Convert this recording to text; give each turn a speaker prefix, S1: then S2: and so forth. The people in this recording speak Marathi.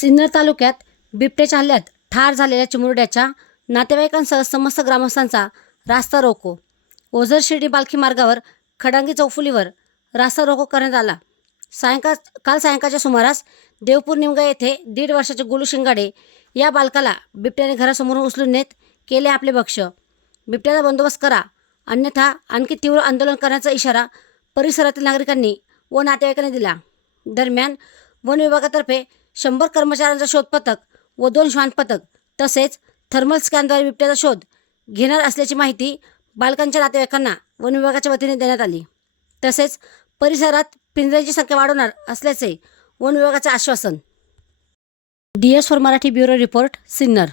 S1: सिन्नर तालुक्यात बिबट्याच्या हल्ल्यात ठार झालेल्या चिमुरड्याच्या नातेवाईकांसह समस्त ग्रामस्थांचा रास्ता रोको. ओझर शिर्डी पालखी मार्गावर खडांगी चौफुलीवर रास्ता रोको करण्यात आला. सायंकाळ काल सायंकाळच्या सुमारास देवपूर निमगा येथे दीड वर्षाचे गोलू शिंगाडे या बालकाला बिबट्याने घरासमोरून उचलून नेत केले आपले भक्ष. बिबट्याचा बंदोबस्त करा. अन्यथा आणखी तीव्र आंदोलन करण्याचा इशारा परिसरातील नागरिकांनी व नातेवाईकांनी दिला. दरम्यान वन विभागातर्फे शंभर कर्मचाऱ्यांचा शोध पथक व दोन श्वान पथक तसेच थर्मल स्कॅनद्वारे बिबट्याचा शोध घेणार असल्याची माहिती बालकांच्या नातेवाईकांना वन विभागाच्या वतीने देण्यात आली. तसेच परिसरात पिंजऱ्यांची संख्या वाढवणार असल्याचे वन विभागाचे आश्वासन. D S for Marathi bureau report Sinnar.